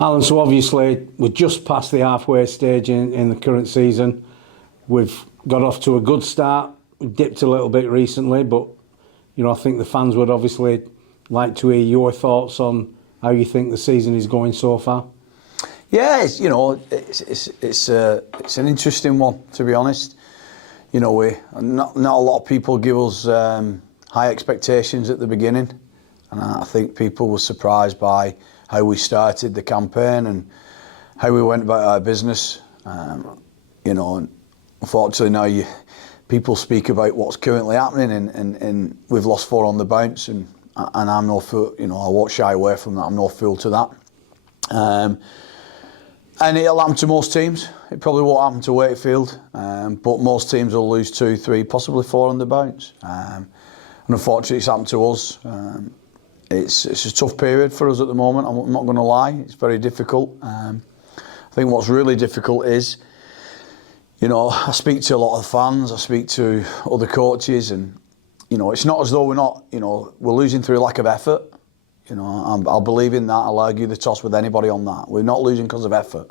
Alan, so obviously we're just past the halfway stage in the current season. We've got off to a good start. We dipped a little bit recently, but I think the fans would obviously like to hear your thoughts on how you think the season is going so far. Yeah, it's an interesting one, to be honest. Not a lot of people give us high expectations at the beginning, and I think people were surprised by how we started the campaign and how we went about our business. And unfortunately now people speak about what's currently happening, and we've lost 4 on the bounce, and I'm no fool. I won't shy away from that. I'm no fool to that. And it'll happen to most teams. It probably won't happen to Wakefield, but most teams will lose 2, 3, possibly 4 on the bounce. And unfortunately, it's happened to us. It's a tough period for us at the moment. I'm not going to lie. It's very difficult. I think what's really difficult is, I speak to a lot of fans. I speak to other coaches, and it's not as though we're losing through lack of effort. I'll believe in that. I'll argue the toss with anybody on that. We're not losing because of effort.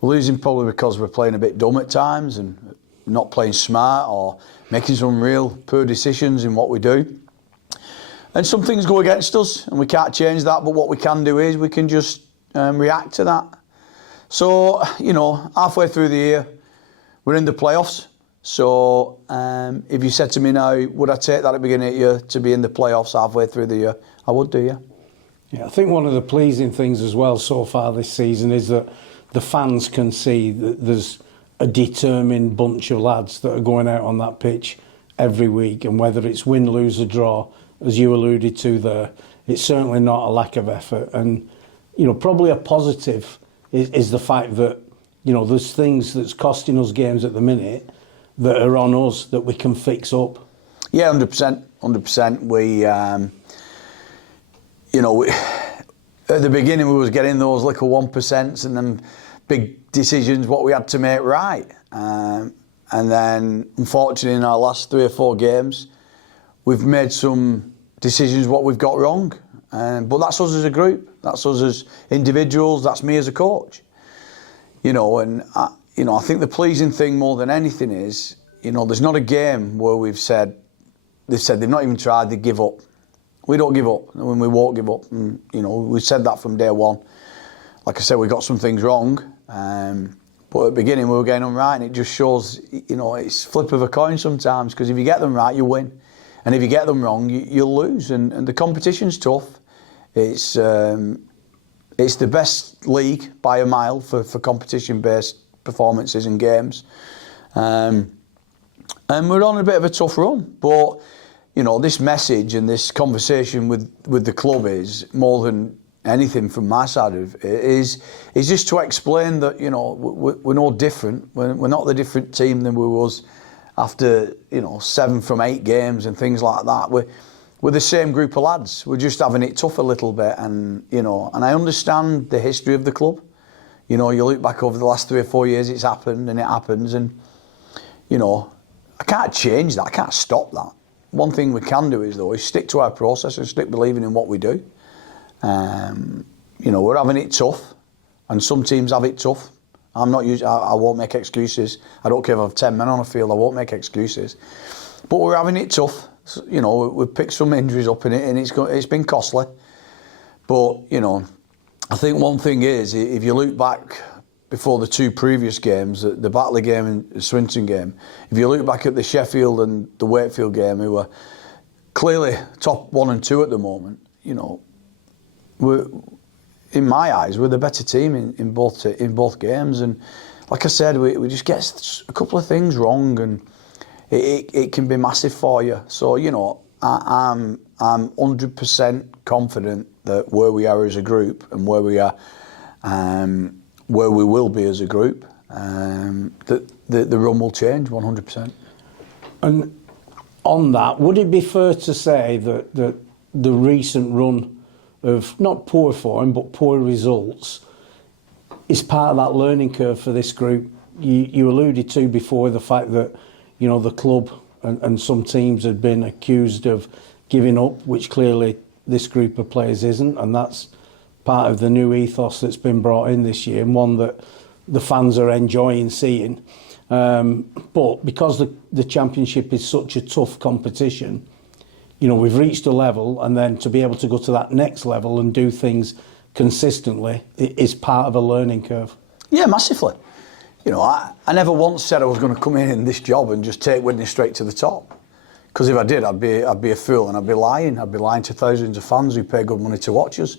We're losing probably because we're playing a bit dumb at times and not playing smart or making some real poor decisions in what we do. And some things go against us, and we can't change that. But what we can do is we can just react to that. So, halfway through the year, we're in the playoffs. So, if you said to me now, would I take that at the beginning of the year to be in the playoffs halfway through the year? I would do, yeah. Yeah, I think one of the pleasing things as well so far this season is that the fans can see that there's a determined bunch of lads that are going out on that pitch every week, and whether it's win, lose or draw, as you alluded to there, it's certainly not a lack of effort. And, probably a positive is the fact that, there's things that's costing us games at the minute that are on us that we can fix up. Yeah, 100%. 100%. We, at the beginning we was getting those little 1% and then big decisions what we had to make right. And then, unfortunately, in our last 3 or 4 games, we've made some decisions what we've got wrong. But that's us as a group. That's us as individuals. That's me as a coach. And I think the pleasing thing more than anything is, there's not a game where they've said they've not even tried, they give up. We don't give up, and we won't give up. And, we said that from day one. Like I said, we got some things wrong, but at the beginning we were getting them right, and it just shows, it's flip of a coin sometimes, because if you get them right, you win. And if you get them wrong, you'll lose. And the competition's tough. It's the best league by a mile for competition-based performances and games. And we're on a bit of a tough run. But, this message and this conversation with the club is, more than anything from my side of it, is just to explain that, we're no different. We're not the different team than we was after 7 from 8 games and things like that. We're the same group of lads. We're just having it tough a little bit, and and I understand the history of the club. You look back over the last 3 or 4 years, it's happened and it happens, and I can't change that. I can't stop that. One thing we can do is stick to our process and stick believing in what we do. We're having it tough, and some teams have it tough. I won't make excuses. I don't care if I have 10 men on the field. I won't make excuses. But we're having it tough. We've picked some injuries up in it, and it's been costly. But I think one thing is, if you look back before the 2 previous games, the Batley game and the Swinton game, if you look back at the Sheffield and the Wakefield game, who were clearly top 1 and 2 at the moment, we're, in my eyes, we're the better team in both games. And like I said, we just get a couple of things wrong, and it can be massive for you. So I'm 100% confident that where we are as a group and where we are, where we will be as a group, that the run will change 100%. And on that, would it be fair to say that the recent run of not poor form but poor results is part of that learning curve for this group? You alluded to before the fact that the club and some teams had been accused of giving up, which clearly this group of players isn't, and that's part of the new ethos that's been brought in this year, and one that the fans are enjoying seeing. But because the Championship is such a tough competition, you know, we've reached a level, and then to be able to go to that next level and do things consistently is part of a learning curve. Yeah, massively. You know, I never once said I was going to come in this job and just take Widnes straight to the top. Because if I did, I'd be a fool, and I'd be lying. I'd be lying to thousands of fans who pay good money to watch us.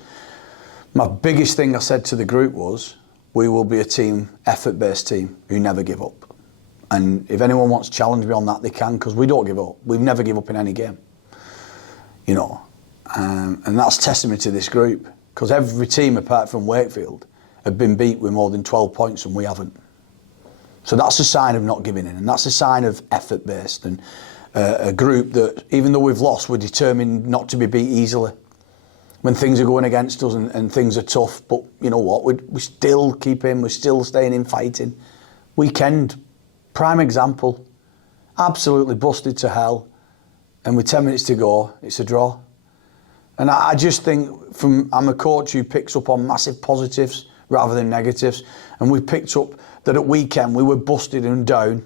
My biggest thing I said to the group was, we will be a team, effort-based team, who never give up. And if anyone wants to challenge me on that, they can, because we don't give up. We've never give up in any game. You know, and that's testament to this group, because every team apart from Wakefield have been beat with more than 12 points, and we haven't. So that's a sign of not giving in, and that's a sign of effort-based, and a group that, even though we've lost, we're determined not to be beat easily. When things are going against us and things are tough, but you know what, we still keep in, we're still staying in fighting. Weekend, prime example, absolutely busted to hell, and with 10 minutes to go, it's a draw. And I just think, I'm a coach who picks up on massive positives rather than negatives, and we picked up that at weekend we were busted and down,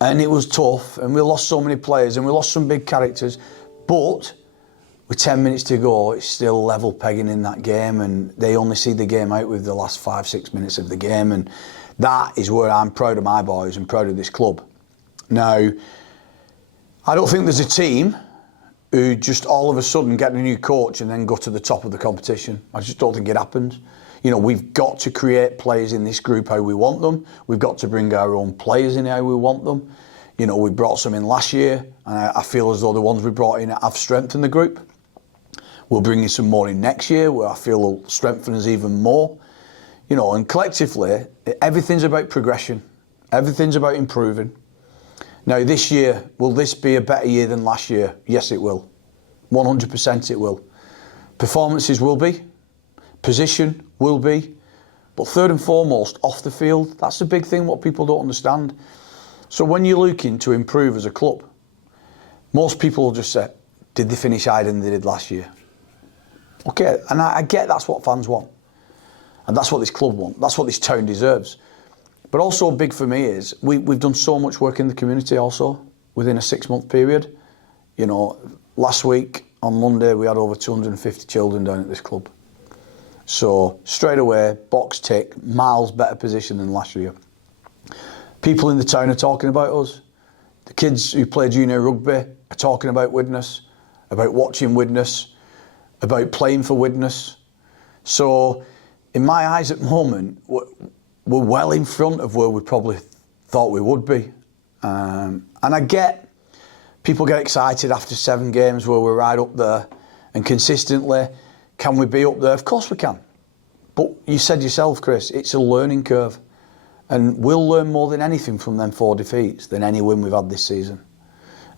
and it was tough, and we lost so many players, and we lost some big characters, but with 10 minutes to go, it's still level pegging in that game, and they only see the game out with the last 5-6 minutes of the game, and that is where I'm proud of my boys and proud of this club. Now, I don't think there's a team who just all of a sudden get a new coach and then go to the top of the competition. I just don't think it happens. You know, we've got to create players in this group how we want them. We've got to bring our own players in how we want them. You know, we brought some in last year, and I feel as though the ones we brought in have strengthened the group. We'll bring in some more in next year, where I feel will strengthen us even more. You know, and collectively, everything's about progression. Everything's about improving. Now, this year, will this be a better year than last year? Yes, it will. 100% it will. Performances will be. Position will be. But third and foremost, off the field, that's the big thing what people don't understand. So when you're looking to improve as a club, most people will just say, did they finish higher than they did last year? Okay, and I get that's what fans want. And that's what this club wants. That's what this town deserves. But also big for me is we've done so much work in the community also within a 6-month period. You know, last week on Monday we had over 250 children down at this club. So straight away, box tick, miles better position than last year. People in the town are talking about us. The kids who play junior rugby are talking about Widnes, about watching Widnes, about playing for Widnes. So in my eyes at the moment, we're well in front of where we probably thought we would be. And I get, people get excited after 7 games where we're right up there, and consistently, can we be up there? Of course we can. But you said yourself, Chris, it's a learning curve. And we'll learn more than anything from them 4 defeats than any win we've had this season.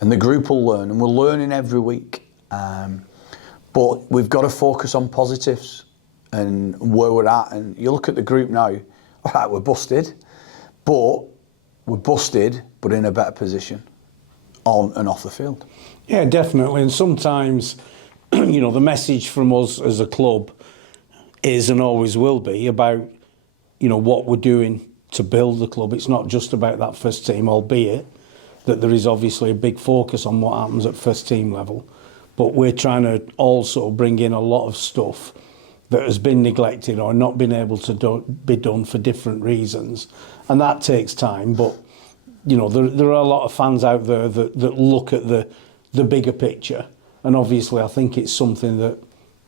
And the group will learn, and we're learning every week. But we've got to focus on positives and where we're at. And you look at the group now, all right, we're busted, but in a better position on and off the field. Yeah, definitely. And sometimes, you know, the message from us as a club is and always will be about, you know, what we're doing to build the club. It's not just about that first team, albeit that there is obviously a big focus on what happens at first team level. But we're trying to also bring in a lot of stuff that has been neglected or not been able to be done for different reasons. And that takes time. But, you know, there are a lot of fans out there that look at the bigger picture. And obviously I think it's something that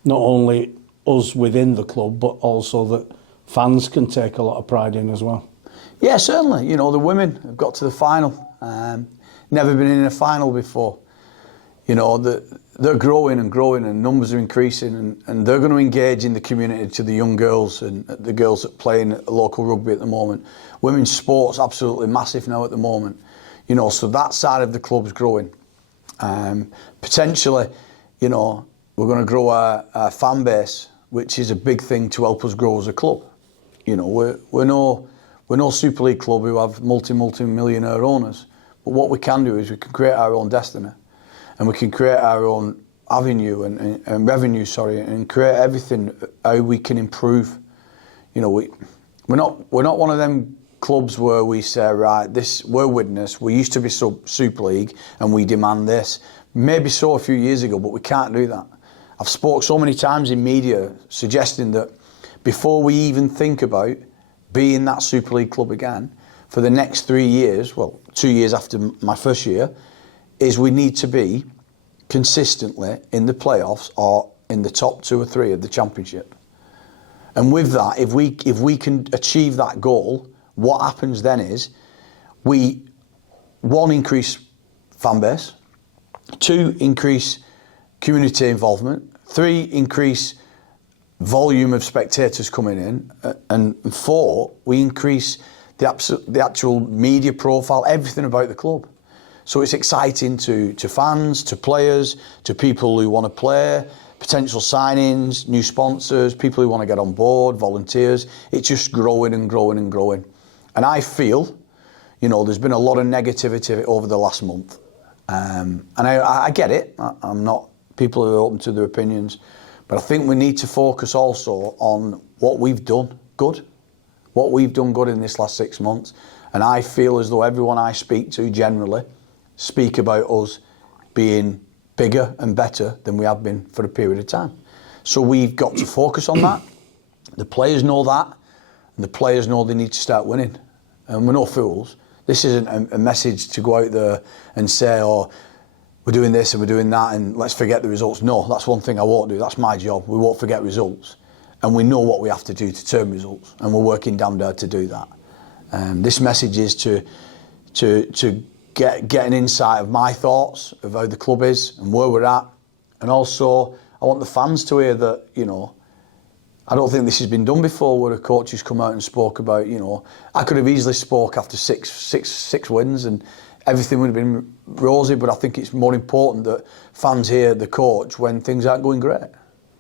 not only us within the club, but also that fans can take a lot of pride in as well. Yeah, certainly. You know, the women have got to the final. Never been in a final before. You know, they're growing and numbers are increasing, and they're going to engage in the community to the young girls and the girls that play in local rugby at the moment. Women's sport's absolutely massive now at the moment. You know, so that side of the club's growing. Potentially, you know, we're going to grow our fan base, which is a big thing to help us grow as a club. You know, we're no Super League club who have multi-millionaire owners, but what we can do is we can create our own destiny, and we can create our own avenue and revenue, and create everything how we can improve. You know, we're not one of them clubs where we say, right, we're witness. We used to be Super League and we demand this. Maybe so a few years ago, but we can't do that. I've spoke so many times in media suggesting that before we even think about being that Super League club again, for the next 3 years, well, 2 years after my first year, is we need to be consistently in the playoffs or in the top 2 or 3 of the championship. And with that, if we can achieve that goal, what happens then is we, 1, increase fan base, 2, increase community involvement, 3, increase volume of spectators coming in, and 4, we increase the actual media profile, everything about the club. So it's exciting to fans, to players, to people who want to play, potential signings, new sponsors, people who want to get on board, volunteers. It's just growing and growing and growing. And I feel, you know, there's been a lot of negativity over the last month. And I get it. I'm not, people are open to their opinions. But I think we need to focus also on what we've done good. What we've done good in this last 6 months. And I feel as though everyone I speak to generally speak about us being bigger and better than we have been for a period of time. So we've got to focus on that. The players know that. And the players know they need to start winning. And we're no fools. This isn't a message to go out there and say, oh, we're doing this and we're doing that and let's forget the results. No, that's one thing I won't do. That's my job. We won't forget results. And we know what we have to do to turn results. And we're working damn hard to do that. This message is to get an insight of my thoughts of how the club is and where we're at. And also, I want the fans to hear that, you know, I don't think this has been done before where a coach has come out and spoke about, you know, I could have easily spoke after six wins and everything would have been rosy, but I think it's more important that fans hear the coach when things aren't going great,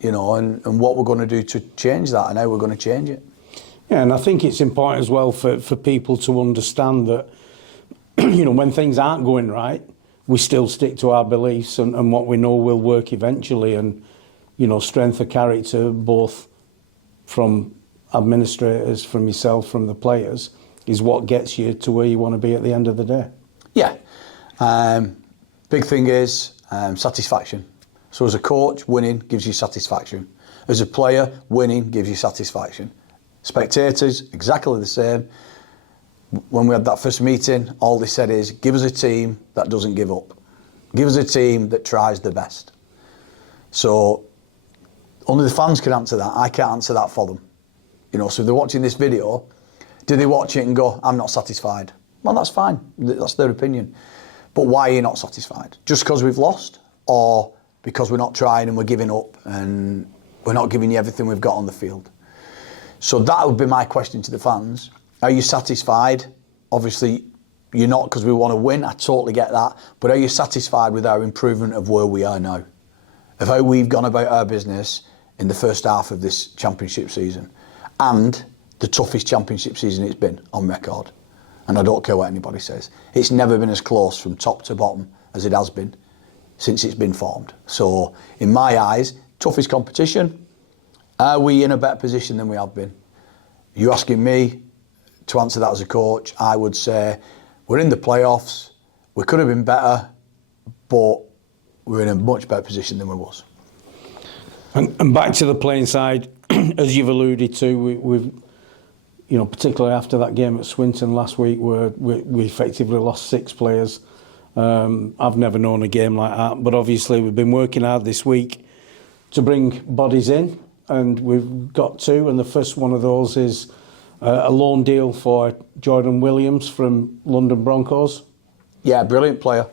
you know, and what we're going to do to change that and how we're going to change it. Yeah, and I think it's important as well for people to understand that, you know, when things aren't going right, we still stick to our beliefs and what we know will work eventually. And, you know, strength of character, both from administrators, from yourself, from the players, is what gets you to where you want to be at the end of the day. Yeah. Big thing is satisfaction. So as a coach, winning gives you satisfaction. As a player, winning gives you satisfaction. Spectators, exactly the same. When we had that first meeting, all they said is, give us a team that doesn't give up. Give us a team that tries the best. So only the fans can answer that. I can't answer that for them. You know, so if they're watching this video, do they watch it and go, I'm not satisfied? Well, that's fine. That's their opinion. But why are you not satisfied? Just because we've lost? Or because we're not trying and we're giving up and we're not giving you everything we've got on the field? So that would be my question to the fans. Are you satisfied? Obviously, you're not because we want to win. I totally get that. But are you satisfied with our improvement of where we are now? Of how we've gone about our business in the first half of this championship season? And the toughest championship season it's been on record. And I don't care what anybody says. It's never been as close from top to bottom as it has been since it's been formed. So, in my eyes, toughest competition. Are we in a better position than we have been? You asking me to answer that as a coach, I would say we're in the playoffs. We could have been better, but we're in a much better position than we was. And back to the playing side, as you've alluded to, we've, you know, particularly after that game at Swinton last week where we effectively lost 6 players. I've never known a game like that, but obviously we've been working hard this week to bring bodies in, and we've got 2, and the first one of those is a loan deal for Jordan Williams from London Broncos. Yeah, brilliant player.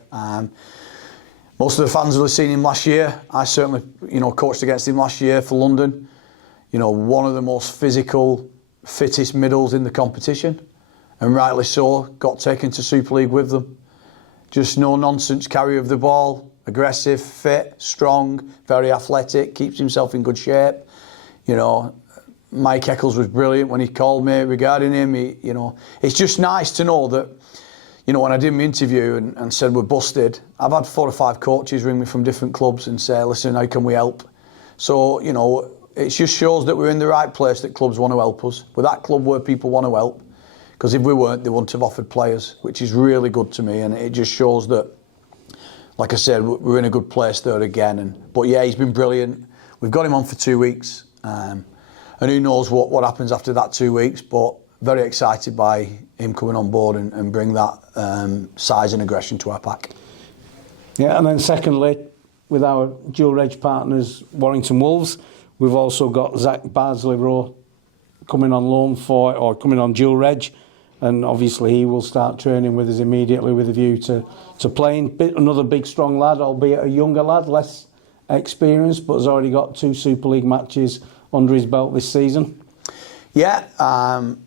Most of the fans will have seen him last year. I certainly, you know, coached against him last year for London. You know, one of the most physical, fittest middles in the competition, and rightly so. Got taken to Super League with them. Just no nonsense carrier of the ball, aggressive, fit, strong, very athletic, keeps himself in good shape. You know, Mike Eccles was brilliant when he called me regarding him. You know, it's just nice to know that, you know, when I did my interview and said we're busted, I've had 4 or 5 coaches ring me from different clubs and say, listen, how can we help? So, you know, it just shows that we're in the right place, that clubs want to help us. We're that club where people want to help. Because if we weren't, they wouldn't have offered players, which is really good to me. And it just shows that, like I said, we're in a good place there again. But yeah, he's been brilliant. We've got him on for 2 weeks. And who knows what happens after that 2 weeks. But very excited by him coming on board and bring that size and aggression to our pack. Yeah, and then secondly, with our dual reg partners, Warrington Wolves, we've also got Zack Bley coming on loan coming on dual reg. And obviously he will start training with us immediately with a view to playing. Another big, strong lad, albeit a younger lad, less experienced, but has already got 2 Super League matches under his belt this season. Yeah,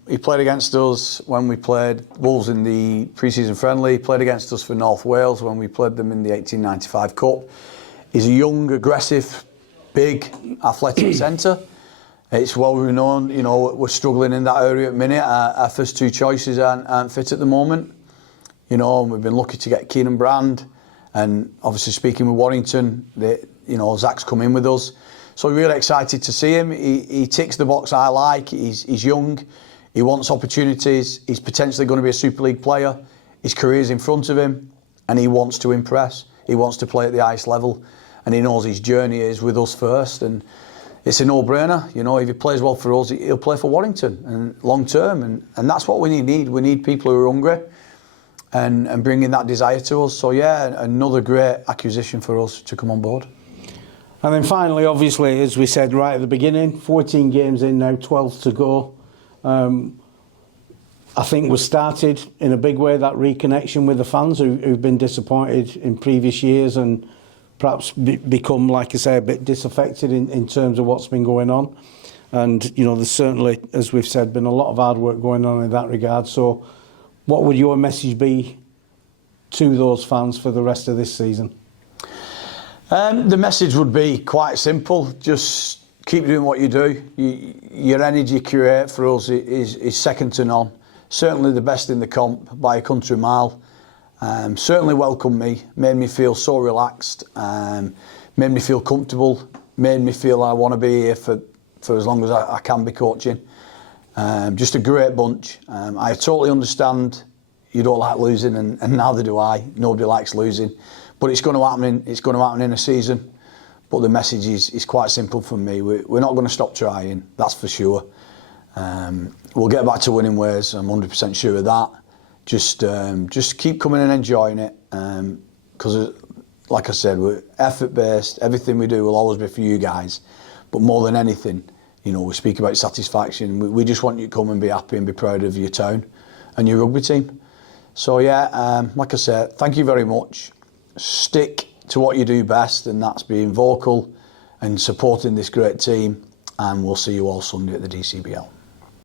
he played against us when we played Wolves in the pre-season friendly. He played against us for North Wales when we played them in the 1895 Cup. He's a young, aggressive, big, athletic centre. It's well known, you know, we're struggling in that area at the minute. Our first 2 choices aren't fit at the moment. You know, and we've been lucky to get Keenan Brand. And obviously speaking with Warrington, you know, Zack's come in with us. So we're really excited to see him. He ticks the box I like. He's young. He wants opportunities. He's potentially going to be a Super League player. His career's in front of him. And he wants to impress. He wants to play at the highest level. And he knows his journey is with us first. And it's a no-brainer, you know, if he plays well for us, he'll play for Warrington and long term, and that's what we need. We need people who are hungry and bringing that desire to us. So yeah, another great acquisition for us to come on board. And then finally, obviously, as we said right at the beginning, 14 games in now, 12 to go. I think we started in a big way that reconnection with the fans who've been disappointed in previous years and perhaps become, like I say, a bit disaffected in terms of what's been going on. And, you know, there's certainly, as we've said, been a lot of hard work going on in that regard. So what would your message be to those fans for the rest of this season? The message would be quite simple. Just keep doing what you do. Your energy you create for us is second to none. Certainly the best in the comp by a country mile. Certainly welcomed me, made me feel so relaxed, made me feel comfortable, made me feel I want to be here for as long as I can be coaching. Just a great bunch. I totally understand you don't like losing, and neither do I. Nobody likes losing, but it's going to happen. It's going to happen in a season. But the message is quite simple from me. We're not going to stop trying. That's for sure. We'll get back to winning ways. I'm 100% sure of that. Just keep coming and enjoying it, because, like I said, we're effort-based. Everything we do will always be for you guys. But more than anything, you know, we speak about satisfaction. We just want you to come and be happy and be proud of your town and your rugby team. So yeah, like I said, thank you very much. Stick to what you do best, and that's being vocal and supporting this great team. And we'll see you all Sunday at the DCBL.